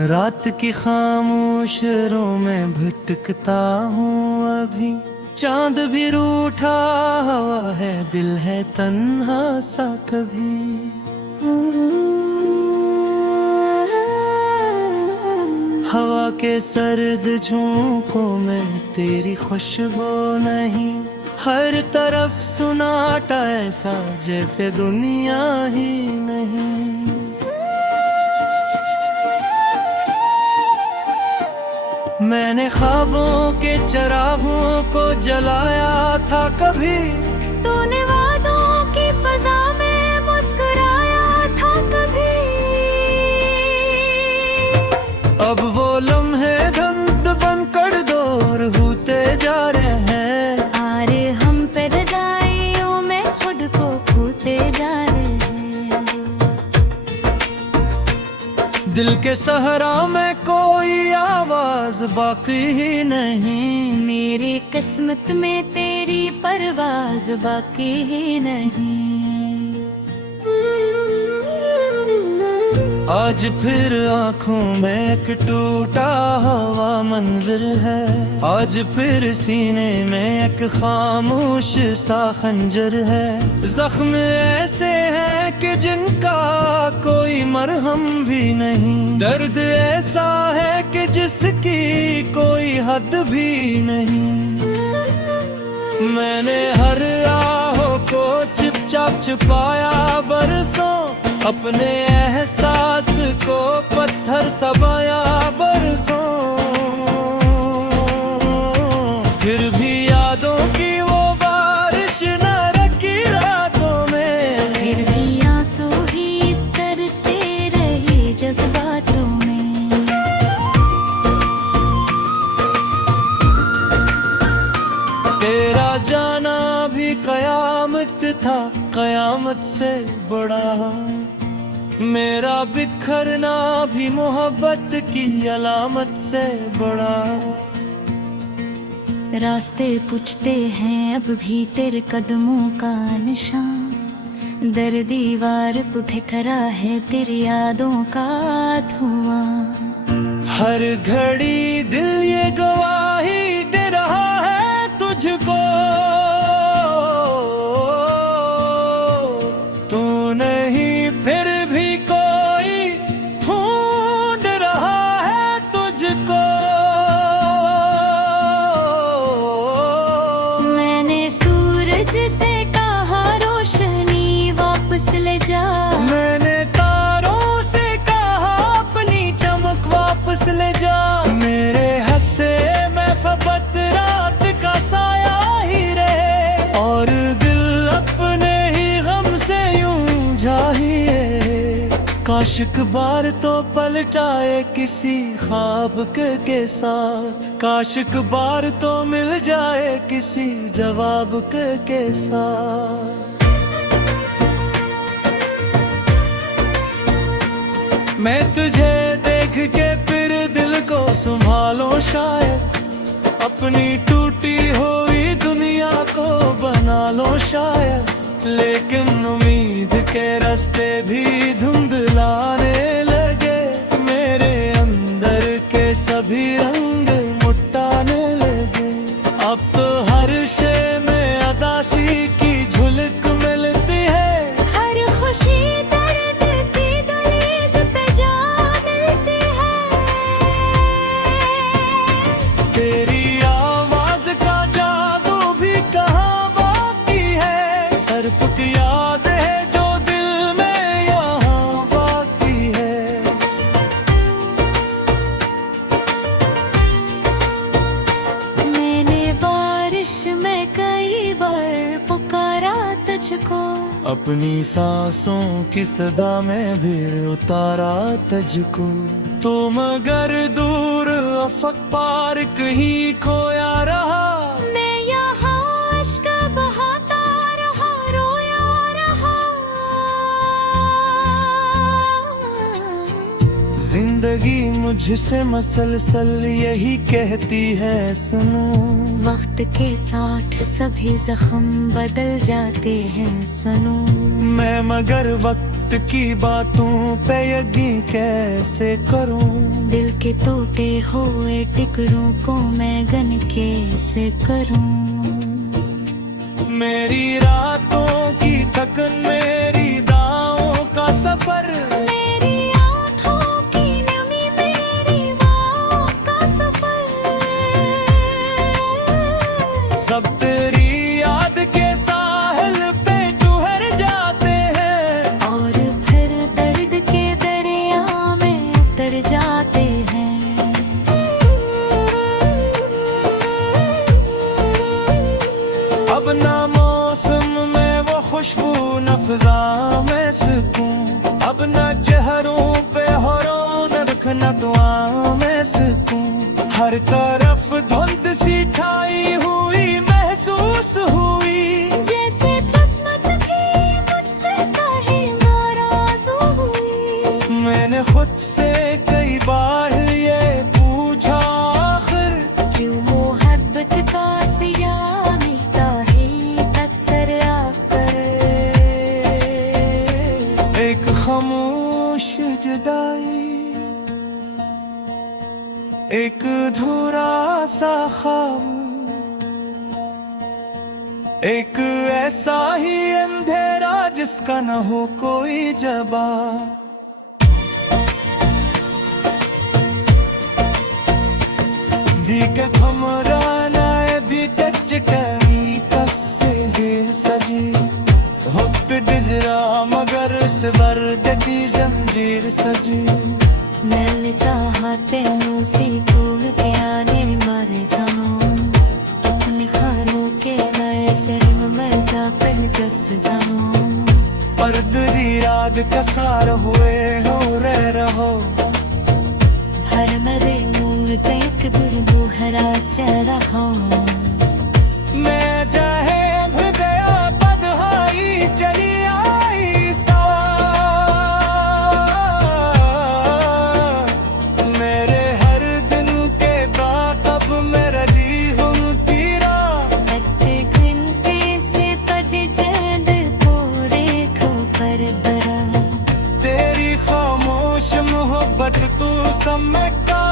रात की खामोश रातों में भटकता हूँ अभी। चांद भी रूठा हवा है, दिल है तन्हा सा कभी। हवा के सर्द झोंकों में तेरी खुशबू नहीं। हर तरफ सुनाटा ऐसा जैसे दुनिया ही नहीं। मैंने ख्वाबों के चिरागों को जलाया था कभी। तूने वादों की फजा में मुस्कुराया था कभी। अब वो लम्हे धुंध बनकर दूर होते जा रहे हैं। आरे हम पे रजाइयों में खुद को खोते जा रहे हैं। दिल के सहरा में कोई आवाज बाकी ही नहीं। मेरी किस्मत में तेरी परवाज बाकी ही नहीं। आज फिर आँखों में एक टूटा हुआ मंजर है। आज फिर सीने में एक खामोश सा खंजर है। जख्म ऐसे हैं कि जिनका कोई मरहम भी नहीं। दर्द ऐसा है कि जिसकी कोई हद भी नहीं। मैंने हर आहों को चुपचाप छुपाया बरसों। अपने एहसास को पत्थर सबाया बरसों। फिर भी यादों की वो बारिश न रुकी रातों में। फिर भी आंसू ही तरते रहे जज्बातों में। तेरा जाना भी कयामत था, कयामत से बड़ा। मेरा बिखरना भी मोहब्बत की अलामत से बड़ा। रास्ते पूछते हैं अब भी तेरे कदमों का निशान। दर दीवार पे बिखरा है तेरी यादों का धुआं। हर घड़ी दिल ये गवाही दे रहा है तुझको। तू नहीं फिर भी कोई ढूंढ रहा है तुझको। मैंने सूरज से कहा रोशनी वापस ले जा। मैंने तारों से कहा अपनी चमक वापस ले जा। मेरे हंसे में फबत रात का साया ही रहे। और दिल अपने ही गम से यूं जाहिए। काश एक बार तो पलटाए किसी ख्वाब के साथ। काश एक बार तो मिल जाए किसी जवाब के साथ। मैं तुझे देख के फिर दिल को संभालो शायद। अपनी टूटी हुई दुनिया को बना लो शायद। लेकिन उम्मीद के रास्ते भी धुंधलाने लगे। मेरे अंदर के सभी रंग मुट्टाने लगे। अब तो हर शय में अदासी की झलक मिलती है। हर खुशी दर्द की दहलीज पे जा मिलती है। तेरी आवाज का जादू भी कहाँ बाकी है। सिर्फ की याद है जो दिल में यहाँ बाकी है। मैंने बारिश में कई बार पुकारा तुझको। अपनी सांसों की सदा में भी उतारा तुझको। तो मगर दूर अफक पार कहीं खोया रहा। मैं यहाँ अश्क बहाता रहा, रोया रहा। जिंदगी मुझसे मसलसल यही कहती है सुनो। वक्त के साथ सभी जख्म बदल जाते हैं सनू। मैं मगर वक्त की बातों पे यकीन कैसे करूं। दिल के टूटे हुए टुकड़ों को मैं गन कैसे करूं। मेरी रातों की थकन, मेरी दावों का सफर, मेरी आँखों की नमी, मेरी बाहों का सफर, सब तेरी याद के साहिल पे ठहर जाते हैं, और फिर दर्द के दरिया में उतर जाते हैं। अब ना मौसम में वो खुशबू न फिजा में सुकून, अब न चेहरों पे हो रौनक न दुआ में सुकून। हर तरफ धुंध सी छाई हुई महसूस हुई, जैसे किस्मत भी मुझसे काहे नाराज हुई। मैंने खुद से कई बार ये पूछा, आखिर क्यों मोहब्बत का सिया मिलता है अक्सर आकर। एक खामोश जुदाई, एक अधूरा सा ख्वाब, एक ऐसा ही अंधेरा जिसका न हो कोई जवाब। दी के थमराना भी टच कमी कसे है सजी, वक्त डिजरा मगर सबर की जंजीर सजी। मैंने चाहा तेनू सी दूर के आने मर जाऊं, अपने खानों के नए शर्म में जाकर दस जाऊं। पर दिली रात कसार हुए हो रह रहो, हर मरे मूंग एक बिरदू हरा चेहरा हो। मैं चाहे भी गया बदहाई चली आई सा, मेरे हर दिन के बाद अब मेरा जी हूँ तीरा। अक्ते घंटे से पद जद को देखो पर बरा, तेरी खामोश मोहब्बत तू समका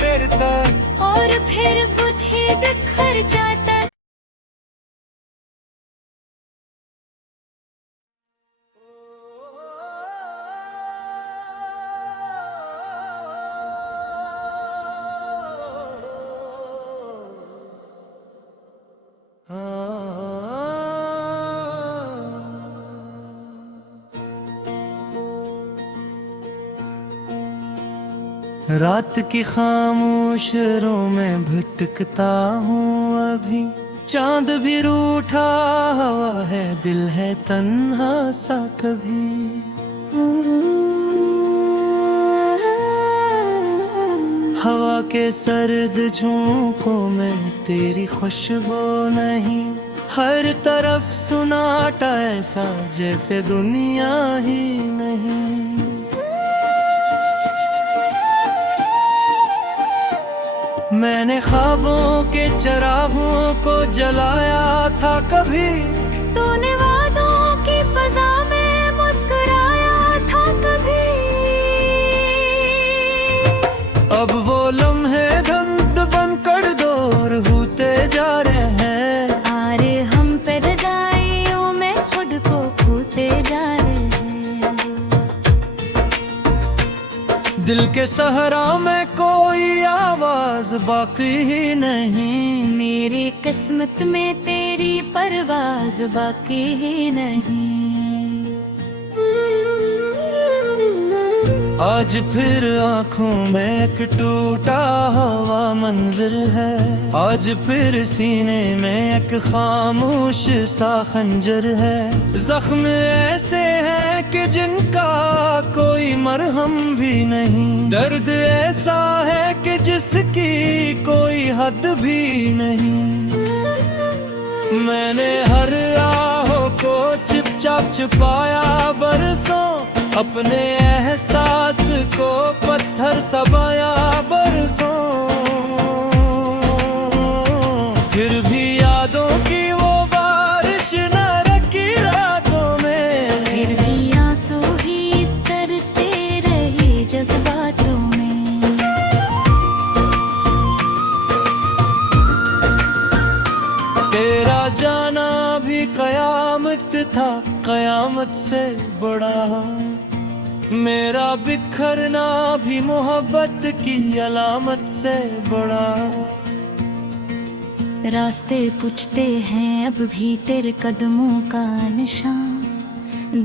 फिर तक, और फिर वो थे बिखर जाता। रात की खामोश राहों में भटकता हूँ अभी, चांद भी रूठा हुआ है, दिल है तन्हा सा कभी। हवा के सर्द झोंकों में तेरी खुशबू नहीं, हर तरफ सुनाटा ऐसा जैसे दुनिया ही नहीं। मैंने ख्वाबों के चिरागों को जलाया था कभी, तूने वादों की फजा में मुस्कुराया था कभी। अब वो लम्हे धुंध बनकर दूर होते जा रहे हैं, आरे हम पे रजाइयों में खुद को खोते जा रहे हैं। दिल के सहरा में कोई आवाज बाकी ही नहीं, मेरी किस्मत में तेरी परवाज बाकी ही नहीं। आज फिर आंखों में एक टूटा हुआ मंजर है, आज फिर सीने में एक खामोश सा खंजर है। जख्म ऐसे हैं कि जिनका कोई मरहम भी नहीं, दर्द ऐसा है कि जिसकी कोई हद भी नहीं। मैंने हर आहों को चुपचाप छुपाया बरसों, अपने एहसास को पत्थर सबाया बरसों। फिर भी यादों की वो बारिश न रखी रातों में, फिर भी आंसू ही तरते रहे जज्बातों में। कयामत था कयामत से बड़ा। मेरा बिखरना भी मोहब्बत की अलामत से बड़ा। रास्ते पूछते हैं अब भी तेरे कदमों का निशान,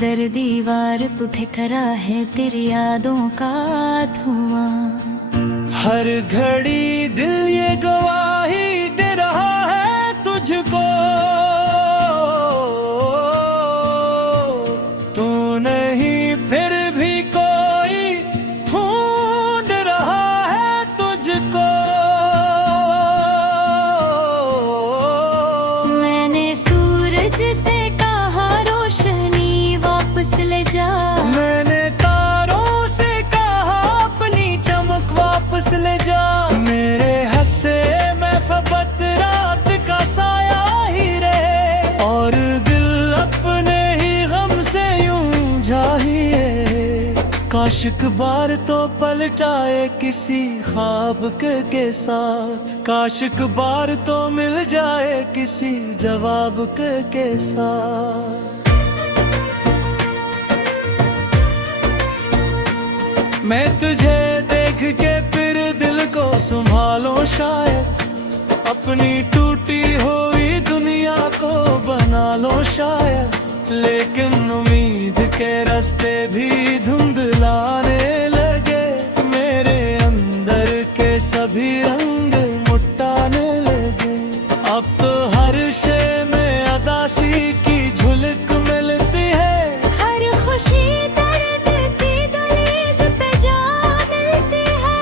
दर दीवार पे बिखरा है तेरी यादों का धुआं। हर घड़ी दिल ये गवाही दे रहा है तुझको, तू नहीं फिर भी कोई ढूंढ रहा है तुझको। मैंने सूरज से कहा रोशनी वापस ले जा, मैंने तारों से कहा अपनी चमक वापस ले जा। मेरे हंसे महफबत रात का साया ही रहे, और दिल अपने ही गम से यूं जाहिए। काश एक बार तो पलटाए किसी ख्वाब के साथ, काश एक बार तो मिल जाए किसी जवाब के साथ। मैं तुझे देख के फिर दिल को संभालो शायद, अपनी टूटी हुई दुनिया को बना लो शायद। लेकिन उम्मीद के रास्ते भी धुंधलाने लगे, मेरे अंदर के सभी रंग मुटाने लगे। अब तो हर शय में अदासी की झलक मिलती है, हर खुशी दर्द की दहलीज पे जा मिलती है।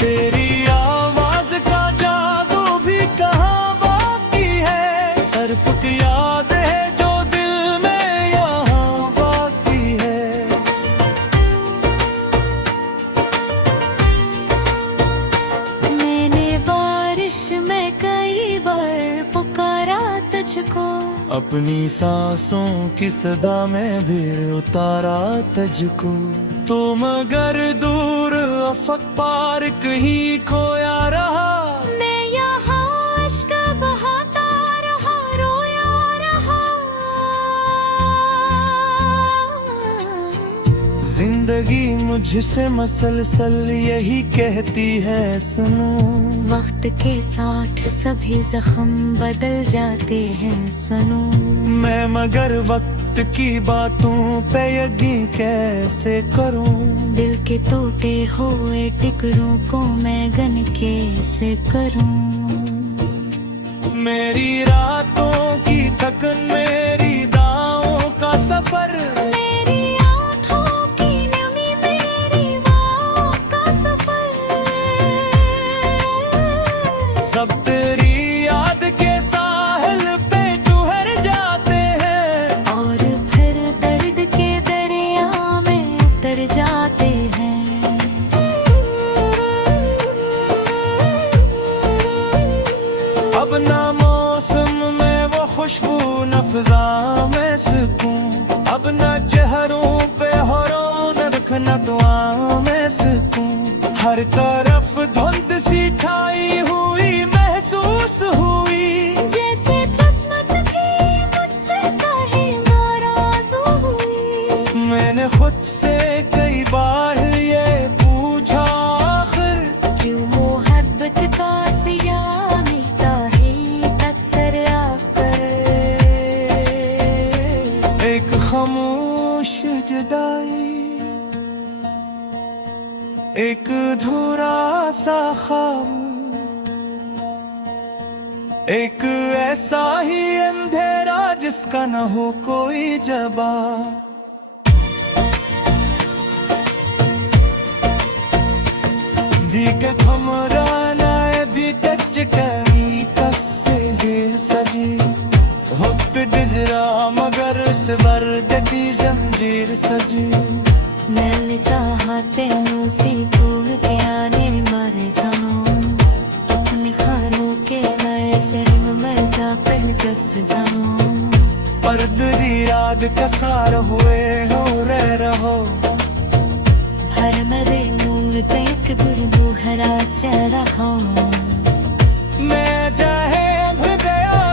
तेरी आवाज का जादू भी कहाँ बाकी है, सिर्फ याद है जो दिल में यहाँ बाकी है। मैंने बारिश में कई बार पुकारा तुझको, अपनी सांसों की सदा में भी उतारा तुझको। तो मगर दूर अफक पार कहीं खोया रहा, मैं यहाँ अश्क बहाता रहा, रोया रहा। जिंदगी मुझसे मसलसल यही कहती है सुनो, वक्त के साथ सभी जख्म बदल जाते हैं सनू। मैं मगर वक्त की बातों पे यकीन कैसे करूं। दिल के टूटे हुए टुकड़ों को मैं गन कैसे करूं। मेरी रातों की थकन मेरी दावों का सफर, मेरी आँखों की नमी मेरी बाहों का सफर। सब तेरी याद के साहिल पे ठहर जाते हैं, और फिर दर्द के दरिया में उतर जाते हैं। अब ना मौसम में वो खुशबू न फिजा में सुकून, अब ना चेहरों पे हो रौनक न दुआ में सुकून। हर तरफ धुंध सी छाई हुई महसूस हुई, जैसे किस्मत भी मुझसे कहीं नाराज हुई। मैंने खुद से कई बार ये पूछा आखिर, क्यों मोहब्बत का सिया मिटता है अक्सर आकर। एक खामोश जुदाई, एक अधूरा सा ख्वाब, एक ऐसा ही अंधेरा जिसका न हो कोई जवाब। दिखे थमराना भी टच कहीं कसगे सजी, वक्त डिजरा मगर सबर की जंजीर सजी। मैंने चाहा तेनू सी तूर के आने मर जानो, अपने खानों के नए शर्म में जा कर कस जानो। पर दिली याद कसार हुए हो रह रहो, हर मेरे मूंग पे एक बुरदू हरा चेहरा हो। मैं चाहे अब गया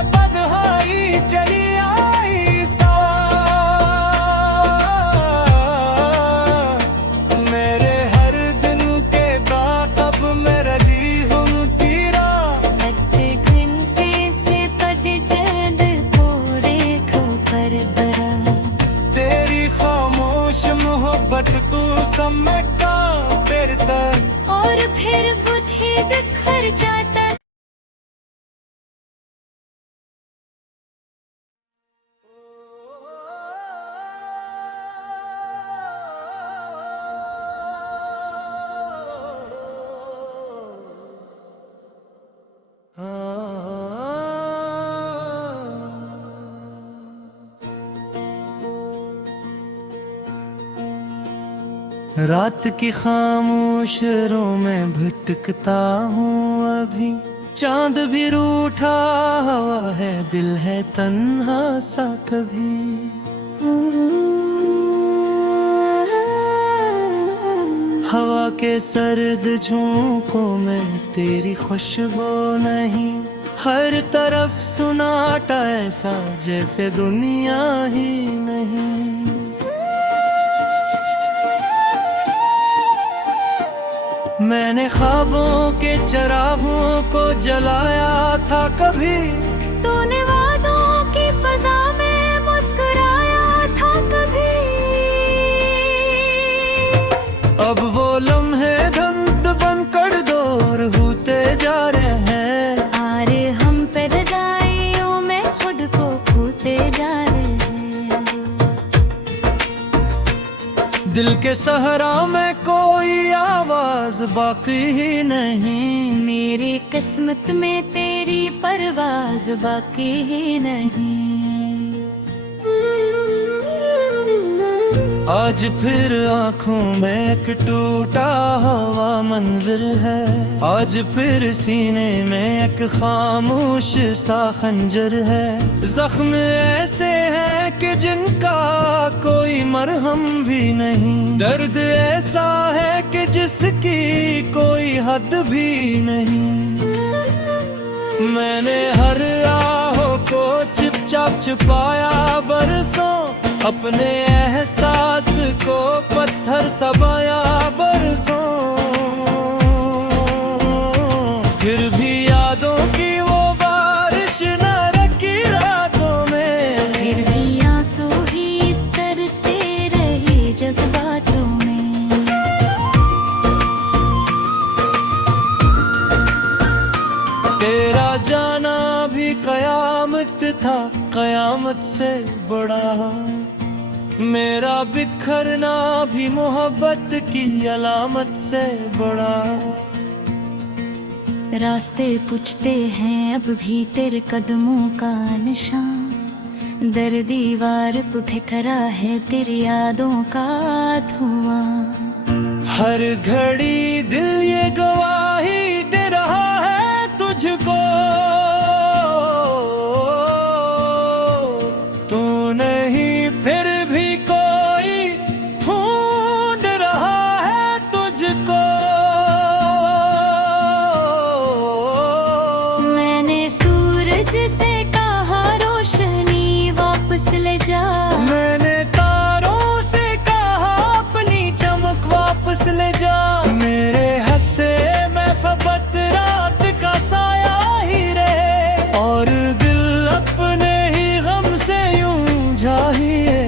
रात की खामोश रातों में भटकता हूँ अभी, चांद भी रूठा हुआ है, दिल है तन्हा सा कभी। हवा के सर्द झोंकों में तेरी खुशबू नहीं, हर तरफ सुनाटा ऐसा जैसे दुनिया ही नहीं। मैंने ख्वाबों के चिरागों को जलाया था कभी, तूने वादों की फजा में मुस्कुराया था कभी। अब वो लम्हे धुंध बनकर दूर होते जा रहे हैं, आरे हम पे रजाइयों में खुद को खोते जा रहे हैं। दिल के सहरा में कोई आवाज बाकी ही नहीं, मेरी किस्मत में तेरी परवाज बाकी ही नहीं। आज फिर आँखों में एक टूटा हुआ मंजर है, आज फिर सीने में एक खामोश सा खंजर है। जख्म ऐसे हैं कि जिनका कोई मरहम भी नहीं, दर्द ऐसा है कि जिसकी कोई हद भी नहीं। मैंने हर आहों को चुपचाप छुपाया बरसों, अपने एहसास को पत्थर सबाया बरसों। फिर भी यादों की वो बारिश न रुकी रातों में, फिर भी आंसू ही तरते रहे जज्बातों में। तेरा जाना भी कयामत था, कयामत से बड़ा। मेरा बिखरना भी मोहब्बत की अलामत से बड़ा। रास्ते पूछते हैं अब भी तेरे कदमों का निशान, दर दीवार पे बिखरा है तेरी यादों का धुआं। हर घड़ी दिल ये गवाही दे रहा है तुझको, तू नहीं फिर भी कोई ढूंढ रहा है तुझको। मैंने सूरज से कहा रोशनी वापस ले जा, मैंने तारों से कहा अपनी चमक वापस ले जा। मेरे हंसे में फबत रात का साया ही रहे, और दिल अपने ही गम से यूं जाहिए।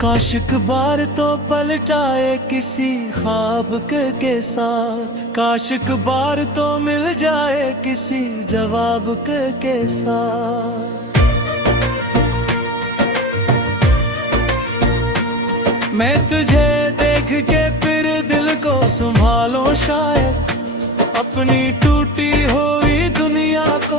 काश एक बार तो पलटाए किसी ख्वाब के साथ, काश एक बार तो मिल जाए किसी जवाब के साथ। मैं तुझे देख के फिर दिल को संभालो शायद, अपनी टूटी हुई दुनिया को